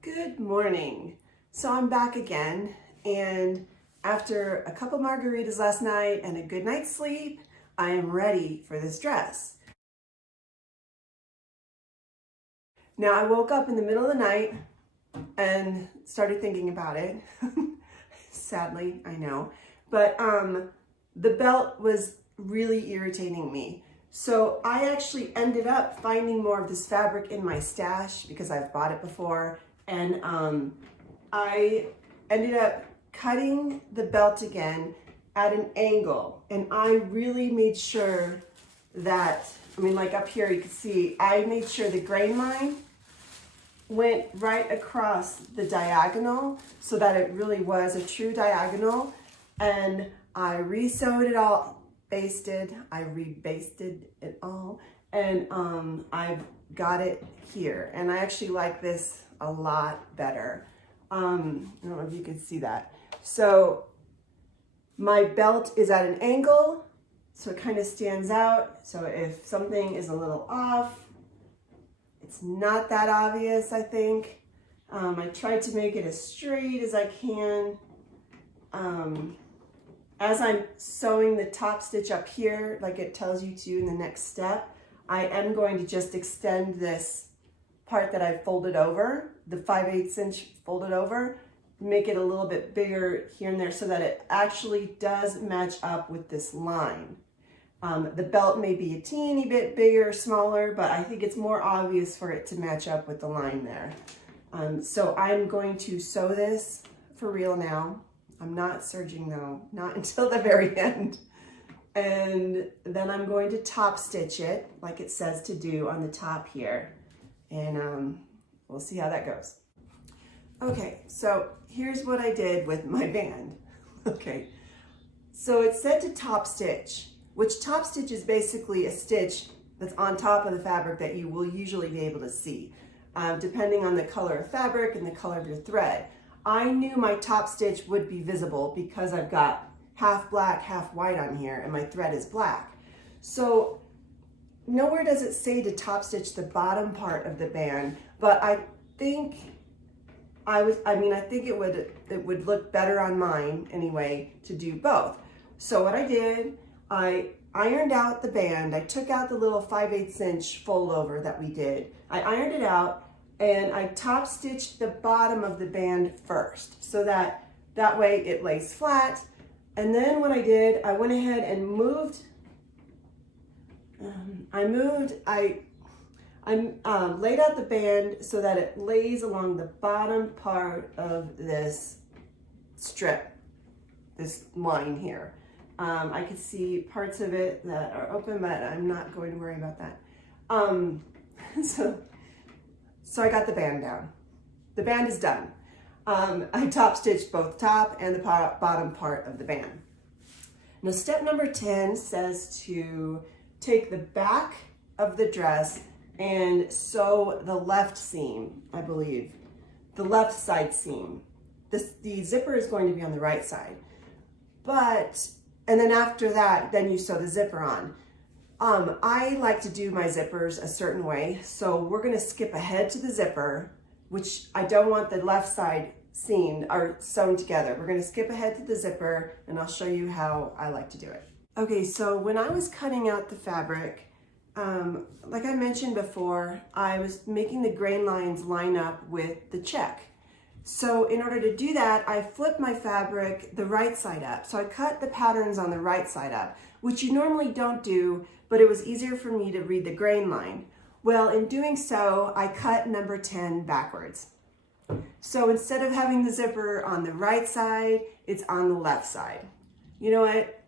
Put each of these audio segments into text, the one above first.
Good morning. So I'm back again, and after a couple margaritas last night and a good night's sleep, I am ready for this dress. Now I woke up in the middle of the night and started thinking about it. Sadly, I know. But the belt was really irritating me. So I actually ended up finding more of this fabric in my stash because I've bought it before. And I ended up cutting the belt again at an angle. And I really made sure that, like up here you can see, I made sure the grain line went right across the diagonal so that it really was a true diagonal. And I re-sewed it all, basted, I rebasted it all, and I've got it here. And I actually like this a lot better. I don't know if you can see that. So my belt is at an angle, so it kind of stands out. So if something is a little off, it's not that obvious, I think. I tried to make it as straight as I can. As I'm sewing the top stitch up here, like it tells you to in the next step, I am going to just extend this part that I folded over, the 5/8 inch folded over, make it a little bit bigger here and there so that it actually does match up with this line. The belt may be a teeny bit bigger, smaller, but I think it's more obvious for it to match up with the line there. So I'm going to sew this for real now. I'm not serging though, not until the very end. And then I'm going to top stitch it like it says to do on the top here. And we'll see how that goes. Okay, so here's what I did with my band. Okay, so it said to top stitch, which top stitch is basically a stitch that's on top of the fabric that you will usually be able to see, depending on the color of fabric and the color of your thread. I knew my top stitch would be visible because I've got half black, half white on here, and my thread is black. So nowhere does it say to top stitch the bottom part of the band, but I think it would look better on mine anyway to do both. So what I did, I ironed out the band. I took out the little 5/8 inch fold over that we did. I ironed it out and I top stitched the bottom of the band first so that way it lays flat. And then what I did, I went ahead and moved, I laid out the band so that it lays along the bottom part of this strip, this line here. I could see parts of it that are open, but I'm not going to worry about that. So I got the band down. The band is done. I top stitched both top and the bottom part of the band. Now step number 10 says to take the back of the dress and sew the left seam, I believe, the left side seam. The zipper is going to be on the right side. And then after that, then you sew the zipper on. I like to do my zippers a certain way, so we're gonna skip ahead to the zipper, which I don't want the left side seam or sewn together. We're gonna skip ahead to the zipper and I'll show you how I like to do it. Okay, so when I was cutting out the fabric, like I mentioned before, I was making the grain lines line up with the check. So in order to do that, I flipped my fabric the right side up. So I cut the patterns on the right side up, which you normally don't do, but it was easier for me to read the grain line. Well, in doing so, I cut number 10 backwards. So instead of having the zipper on the right side, it's on the left side. You know what?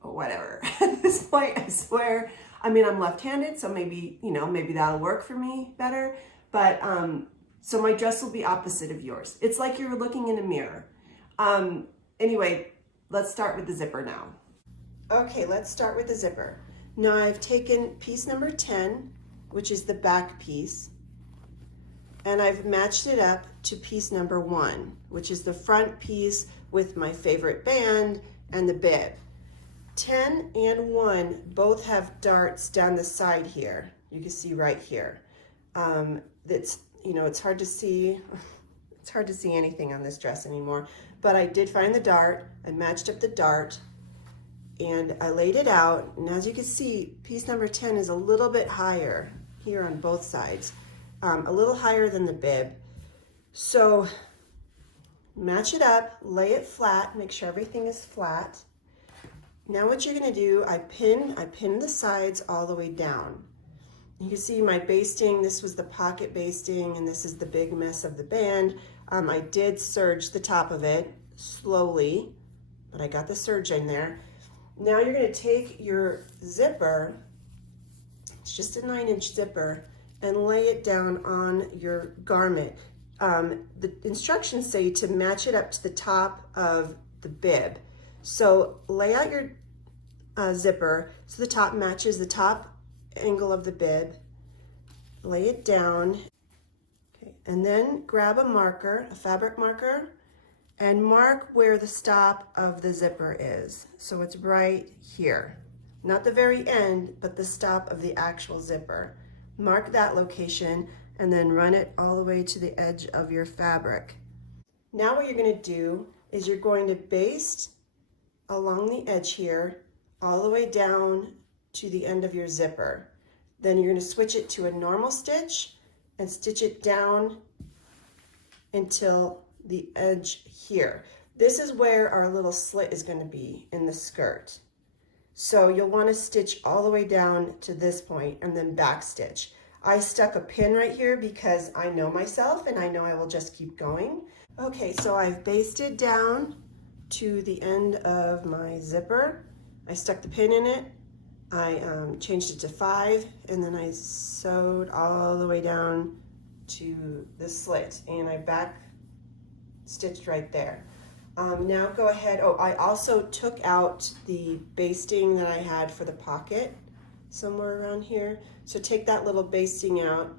Whatever. At this point, I swear, I'm left-handed, so maybe that'll work for me better. But so my dress will be opposite of yours. It's like you're looking in a mirror. Anyway, let's start with the zipper now. Okay, let's start with the zipper. Now I've taken piece number 10, which is the back piece, and I've matched it up to piece number 1, which is the front piece with my favorite band and the bib. 10 and 1 both have darts down the side here. You can see right here. It's hard to see It's hard to see anything on this dress anymore, but I did find the dart. I matched up the dart and I laid it out. And as you can see, piece number 10 is a little bit higher here on both sides, a little higher than the bib. So match it up, lay it flat, make sure everything is flat. Now what you're gonna do, I pin the sides all the way down. You can see my basting, this was the pocket basting, and this is the big mess of the band. I did serge the top of it slowly, but I got the serge in there. Now you're gonna take your zipper, it's just a 9-inch zipper, and lay it down on your garment. The instructions say to match it up to the top of the bib. So lay out your zipper so the top matches the top angle of the bib. Lay it down. Okay, and then grab a marker, a fabric marker, and mark where the stop of the zipper is. So it's right here. Not the very end, but the stop of the actual zipper. Mark that location and then run it all the way to the edge of your fabric. Now what you're going to do is you're going to baste along the edge here all the way down to the end of your zipper. Then you're going to switch it to a normal stitch and stitch it down until the edge here. This is where our little slit is going to be in the skirt. So you'll want to stitch all the way down to this point and then back stitch. I stuck a pin right here because I know myself and I know I will just keep going. Okay, so I've basted down to the end of my zipper. I stuck the pin in it. I changed it to 5 and then I sewed all the way down to the slit and I back stitched right there. Now go ahead, I also took out the basting that I had for the pocket somewhere around here. So take that little basting out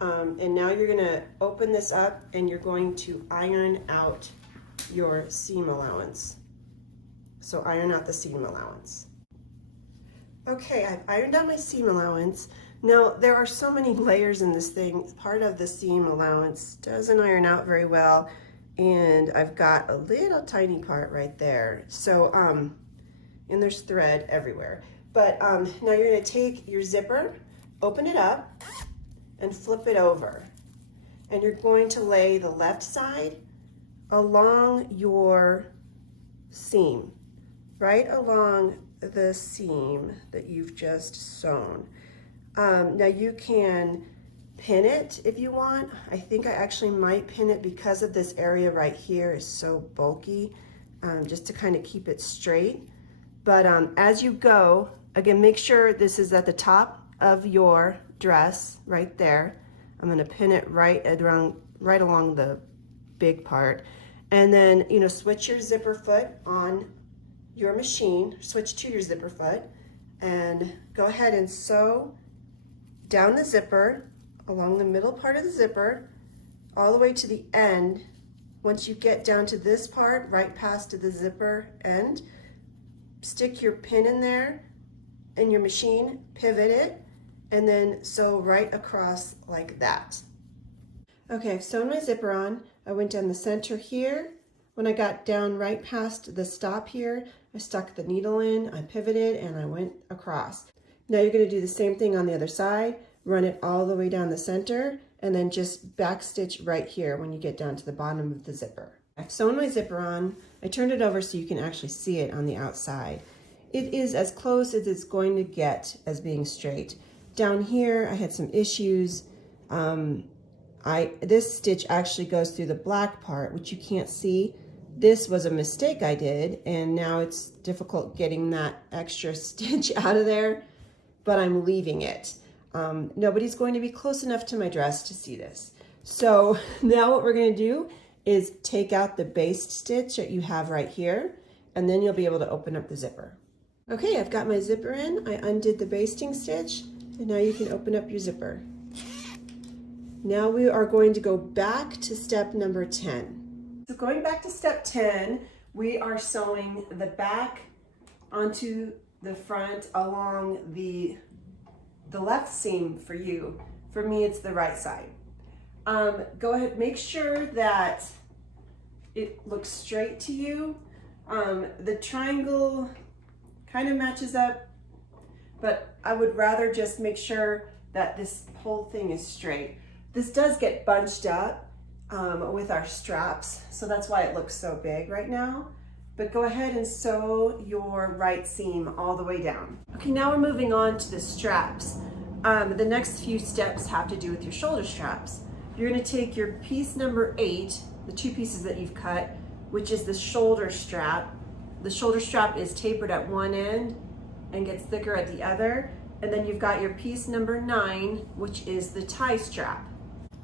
and now you're gonna open this up and you're going to iron out your seam allowance. So iron out the seam allowance. Okay, I've ironed out my seam allowance. Now there are so many layers in this thing. Part of the seam allowance doesn't iron out very well. And I've got a little tiny part right there. So, and there's thread everywhere. But now you're gonna take your zipper, open it up, and flip it over. And you're going to lay the left side along your seam, right along the seam that you've just sewn. Now you can pin it if you want. I think I actually might pin it because of this area right here is so bulky, just to kind of keep it straight. But as you go, again, make sure this is at the top of your dress right there. I'm going to pin it right along the big part. And then, you know, switch your zipper foot on your machine, switch to your zipper foot, and go ahead and sew down the zipper along the middle part of the zipper all the way to the end. Once you get down to this part, right past to the zipper end, stick your pin in there in your machine, pivot it, and then sew right across like that. Okay, I've sewn my zipper on. I went down the center here. When I got down right past the stop here, I stuck the needle in, I pivoted, and I went across. Now you're going to do the same thing on the other side. Run it all the way down the center, and then just back stitch right here when you get down to the bottom of the zipper. I've sewn my zipper on. I turned it over so you can actually see it on the outside. It is as close as it's going to get as being straight. Down here, I had some issues. This stitch actually goes through the black part, which you can't see. This was a mistake I did, and now it's difficult getting that extra stitch out of there, but I'm leaving it. Nobody's going to be close enough to my dress to see this. So now what we're going to do is take out the baste stitch that you have right here, and then you'll be able to open up the zipper. Okay, I've got my zipper in. I undid the basting stitch, and now you can open up your zipper. Now we are going to go back to step number 10. So going back to step 10, we are sewing the back onto the front along the left seam for you. For me, it's the right side. Go ahead, make sure that it looks straight to you. The triangle kind of matches up, but I would rather just make sure that this whole thing is straight. This does get bunched up with our straps, so that's why it looks so big right now. But go ahead and sew your right seam all the way down. Okay, now we're moving on to the straps. The next few steps have to do with your shoulder straps. You're gonna take your piece number 8, the 2 pieces that you've cut, which is the shoulder strap. The shoulder strap is tapered at one end and gets thicker at the other. And then you've got your piece number 9, which is the tie strap.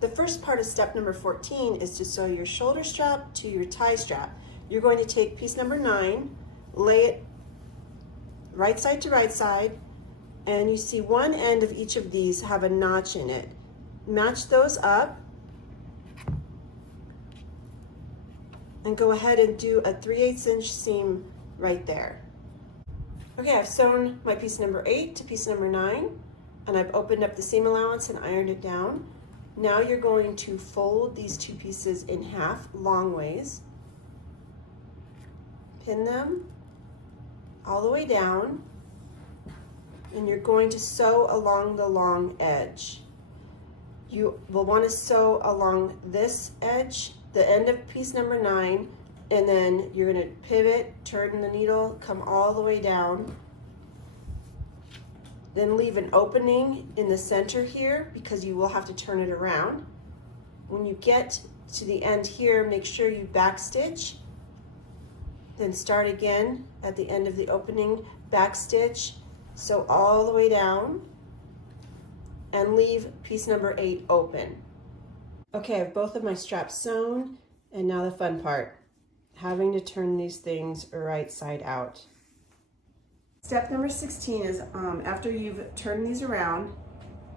The first part of step number 14 is to sew your shoulder strap to your tie strap. You're going to take piece number 9, lay it right side to right side, and you see one end of each of these have a notch in it. Match those up and go ahead and do a 3/8 inch seam right there. Okay, I've sewn my piece number 8 to piece number 9, and I've opened up the seam allowance and ironed it down. Now you're going to fold these 2 pieces in half long ways, pin them all the way down, and you're going to sew along the long edge. You will want to sew along this edge, the end of piece number 9, and then you're going to pivot, turn the needle, come all the way down, then leave an opening in the center here because you will have to turn it around. When you get to the end here, make sure you backstitch, then start again at the end of the opening, backstitch, sew all the way down, and leave piece number 8 open. Okay, I have both of my straps sewn, and now the fun part, having to turn these things right side out. Step number 16 is after you've turned these around,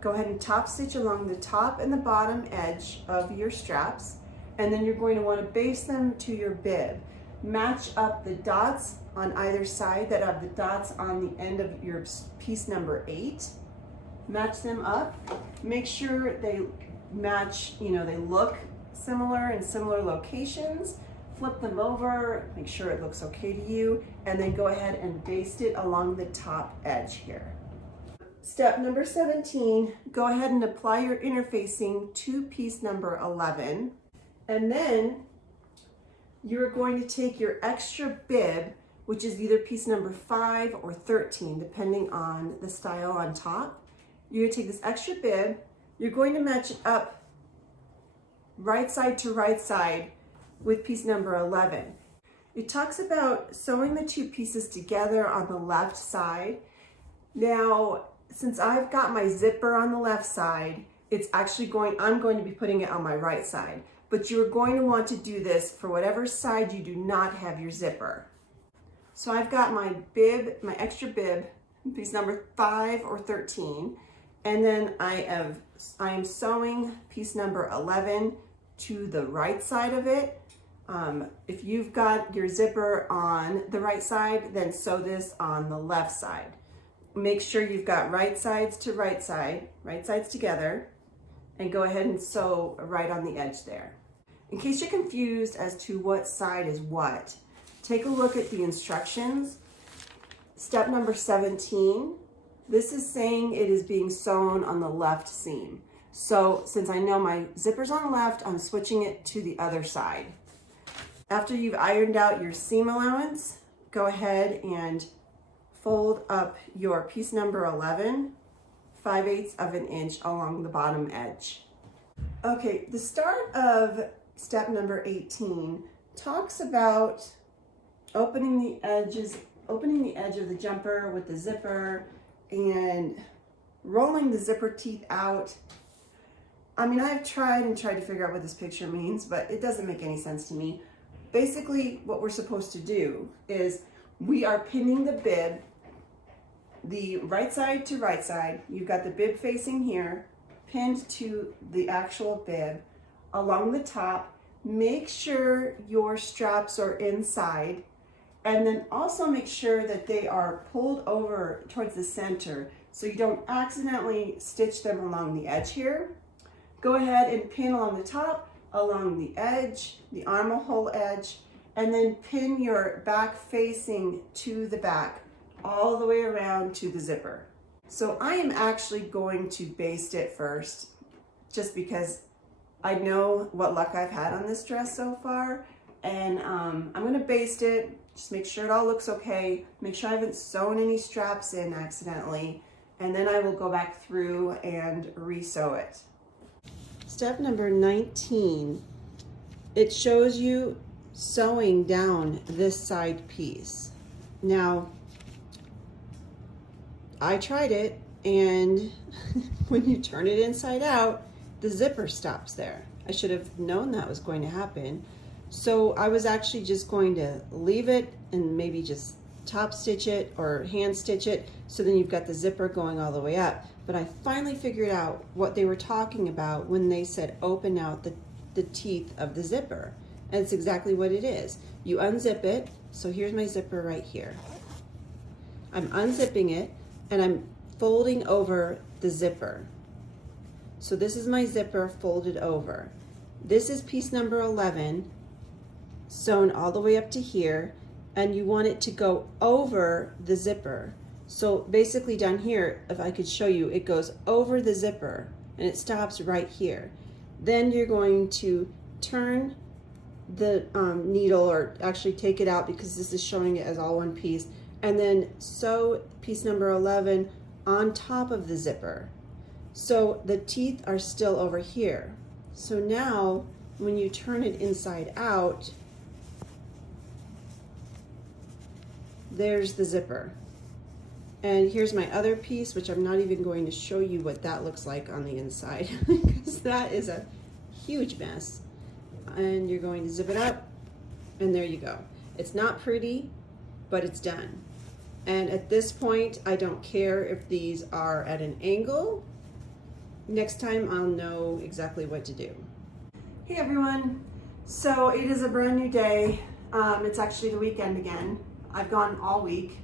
go ahead and top stitch along the top and the bottom edge of your straps, and then you're going to want to baste them to your bib. Match up the dots on either side that have the dots on the end of your piece number 8. Match them up. Make sure they match, they look similar in similar locations. Flip them over, make sure it looks okay to you, and then go ahead and baste it along the top edge here. Step number 17, go ahead and apply your interfacing to piece number 11, and then you're going to take your extra bib, which is either piece number 5 or 13, depending on the style on top. You're going to take this extra bib, you're going to match it up right side to right side with piece number 11. It talks about sewing the 2 pieces together on the left side. Now, since I've got my zipper on the left side, I'm going to be putting it on my right side, but you're going to want to do this for whatever side you do not have your zipper. So I've got my bib, my extra bib, piece number 5 or 13, and then I am sewing piece number 11 to the right side of it. If you've got your zipper on the right side, then sew this on the left side. Make sure you've got right sides to right sides together, and go ahead and sew right on the edge there. In case you're confused as to what side is what, take a look at the instructions. Step number 17, this is saying it is being sewn on the left seam. So since I know my zipper's on the left, I'm switching it to the other side. After you've ironed out your seam allowance, go ahead and fold up your piece number 11, 5/8 of an inch along the bottom edge. Okay, the start of step number 18 talks about opening the edge of the jumper with the zipper and rolling the zipper teeth out. I mean, I've tried to figure out what this picture means, but it doesn't make any sense to me. Basically, what we're supposed to do is we are pinning the bib, the right side to right side. You've got the bib facing here, pinned to the actual bib along the top. Make sure your straps are inside, and then also make sure that they are pulled over towards the center so you don't accidentally stitch them along the edge here. go ahead and pin along the top, along the edge, the armhole edge, and then pin your back facing to the back all the way around to the zipper. So I am actually going to baste it first, just because I know what luck I've had on this dress so far. And I'm gonna baste it, just make sure it all looks okay, make sure I haven't sewn any straps in accidentally, and then I will go back through and re-sew it. Step number 19, it shows you sewing down this side piece. Now, I tried it, and when you turn it inside out, the zipper stops there. I should have known that was going to happen. So I was actually just going to leave it and maybe just top stitch it or hand stitch it, so then you've got the zipper going all the way up. But I finally figured out what they were talking about when they said open out the teeth of the zipper. And it's exactly what it is. You unzip it. So here's my zipper right here. I'm unzipping it and I'm folding over the zipper. So this is my zipper folded over. This is piece number 11, sewn all the way up to here, and you want it to go over the zipper. So basically down here, if I could show you, it goes over the zipper and it stops right here. Then you're going to turn the needle, or actually take it out because this is showing it as all one piece, and then sew piece number 11 on top of the zipper. So the teeth are still over here. So now when you turn it inside out, there's the zipper. And here's my other piece, which I'm not even going to show you what that looks like on the inside because that is a huge mess. And you're going to zip it up, and there you go. It's not pretty, but it's done. And at this point, I don't care if these are at an angle. Next time I'll know exactly what to do. Hey everyone, so it is a brand new day. It's actually the weekend again. I've gone all week.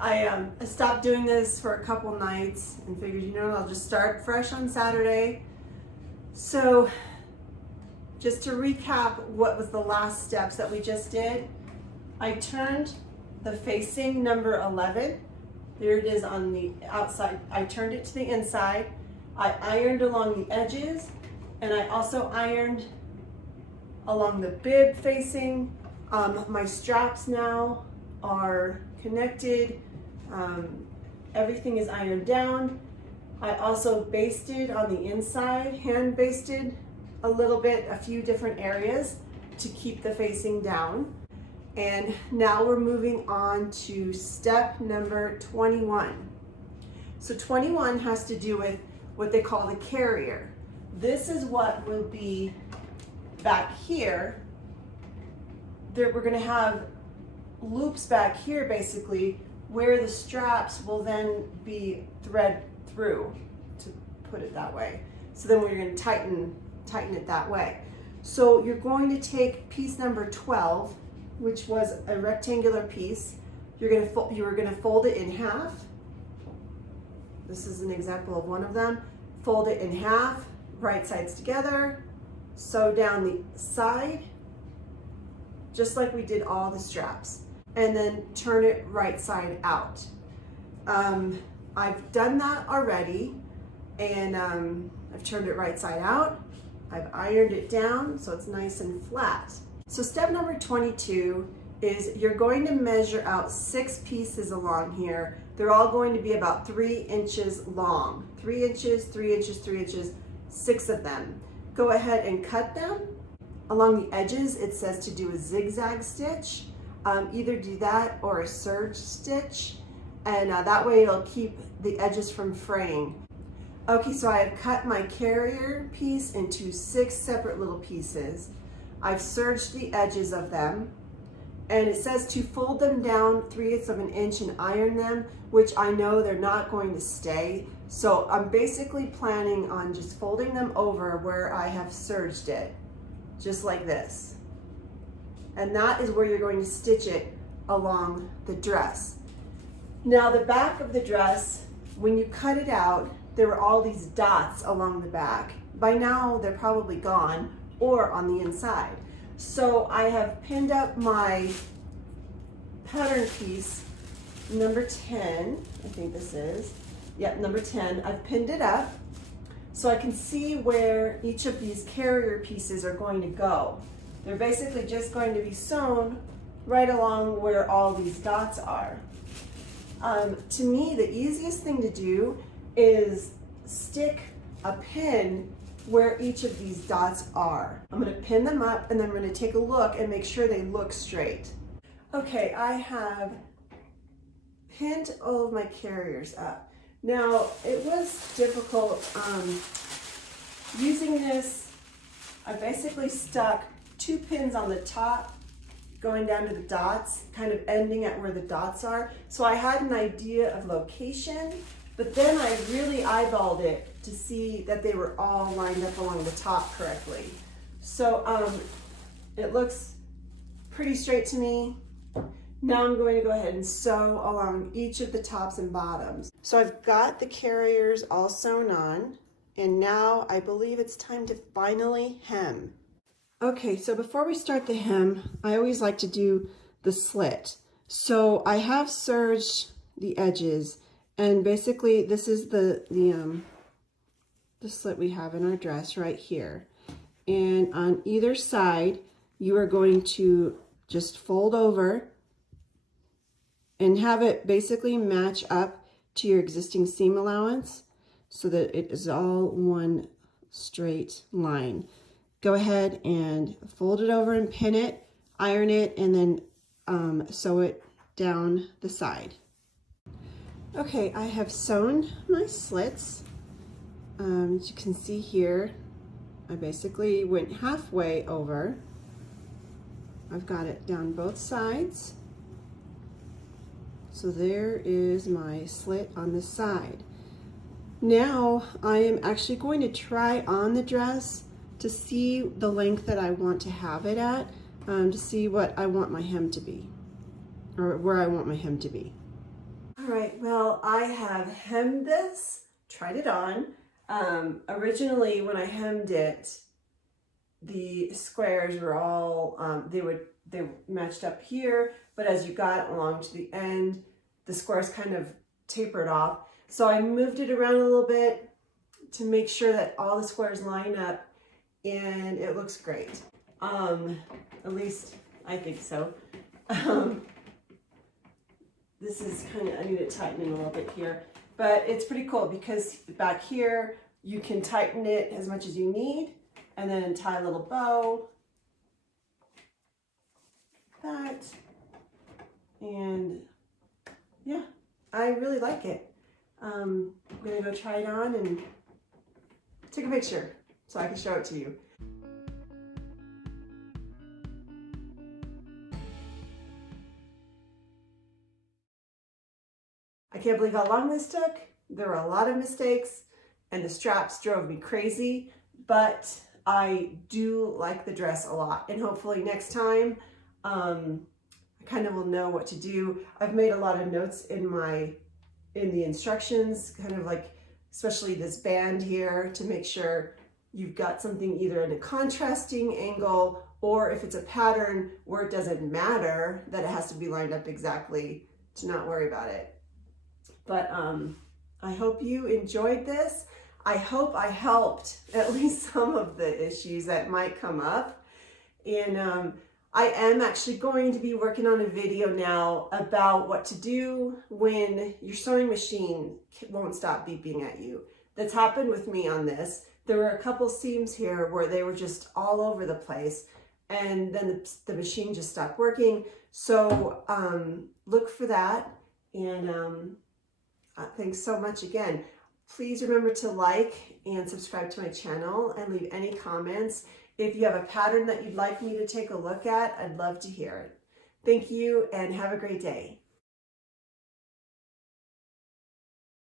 I stopped doing this for a couple nights and figured, you know, I'll just start fresh on Saturday. So just to recap what was the last steps that we just did, I turned the facing number 11. There it is on the outside. I turned it to the inside. I ironed along the edges, and I also ironed along the bib facing. My straps now are connected. Everything is ironed down. I also basted on the inside, hand basted a little bit, a few different areas to keep the facing down. And now we're moving on to step number 21. So 21 has to do with what they call the carrier. This is what will be back here. We're going to have loops back here basically where the straps will then be thread through, to put it that way. So then we're going to tighten it that way. So you're going to take piece number 12, which was a rectangular piece. You were going to fold it in half. This is an example of one of them. Fold it in half, right sides together, sew down the side, just like we did all the straps, and then turn it right side out. I've done that already, and I've turned it right side out. I've ironed it down so it's nice and flat. So step number 22 is you're going to measure out 6 pieces along here. They're all going to be about 3 inches long. 3 inches, 3 inches, 3 inches, 6 of them. Go ahead and cut them. Along the edges, it says to do a zigzag stitch. Either do that or a serge stitch, and that way it'll keep the edges from fraying. Okay, so I have cut my carrier piece into 6 separate little pieces. I've serged the edges of them, and it says to fold them down 3/8 of an inch and iron them, which I know they're not going to stay. So I'm basically planning on just folding them over where I have serged it, just like this. And that is where you're going to stitch it along the dress. Now the back of the dress, when you cut it out, there were all these dots along the back. By now, they're probably gone or on the inside. So I have pinned up my pattern piece, number 10, I think this is. Yep, number 10. I've pinned it up so I can see where each of these carrier pieces are going to go. They're basically just going to be sewn right along where all these dots are. To me, the easiest thing to do is stick a pin where each of these dots are. I'm going to pin them up and then I'm going to take a look and make sure they look straight. Okay, I have pinned all of my carriers up. Now, it was difficult using this. I basically stuck 2 pins on the top going down to the dots, kind of ending at where the dots are. So I had an idea of location, but then I really eyeballed it to see that they were all lined up along the top correctly. So it looks pretty straight to me. Now I'm going to go ahead and sew along each of the tops and bottoms. So I've got the carriers all sewn on, and now I believe it's time to finally hem. Okay, so before we start the hem, I always like to do the slit. So I have serged the edges, and basically this is the slit we have in our dress right here. And on either side, you are going to just fold over and have it basically match up to your existing seam allowance so that it is all one straight line. Go ahead and fold it over and pin it, iron it, and then sew it down the side. Okay, I have sewn my slits. As you can see here, I basically went halfway over. I've got it down both sides. So there is my slit on the side. Now I am actually going to try on the dress to see the length that I want to have it at, to see what I want my hem to be, or where I want my hem to be. All right, well, I have hemmed this, tried it on. Originally, when I hemmed it, the squares were all, they matched up here, but as you got along to the end, the squares kind of tapered off. So I moved it around a little bit to make sure that all the squares line up, and it looks great. At least I think so. This is kind of, I need to tighten it a little bit here, but it's pretty cool because back here you can tighten it as much as you need and then tie a little bow like that. And yeah, I really like it. I'm gonna go try it on and take a picture so I can show it to you. I can't believe how long this took. There were a lot of mistakes and the straps drove me crazy, but I do like the dress a lot, and hopefully next time I kind of will know what to do. I've made a lot of notes in the instructions, kind of like especially this band here, to make sure you've got something either in a contrasting angle, or if it's a pattern where it doesn't matter that it has to be lined up exactly, to not worry about it. But I hope you enjoyed this. I hope I helped at least some of the issues that might come up. And I am actually going to be working on a video now about what to do when your sewing machine won't stop beeping at you. That's happened with me on this. There were a couple seams here where they were just all over the place, and then the machine just stopped working. So look for that, and thanks so much again. Please remember to like and subscribe to my channel and leave any comments. If you have a pattern that you'd like me to take a look at, I'd love to hear it. Thank you and have a great day.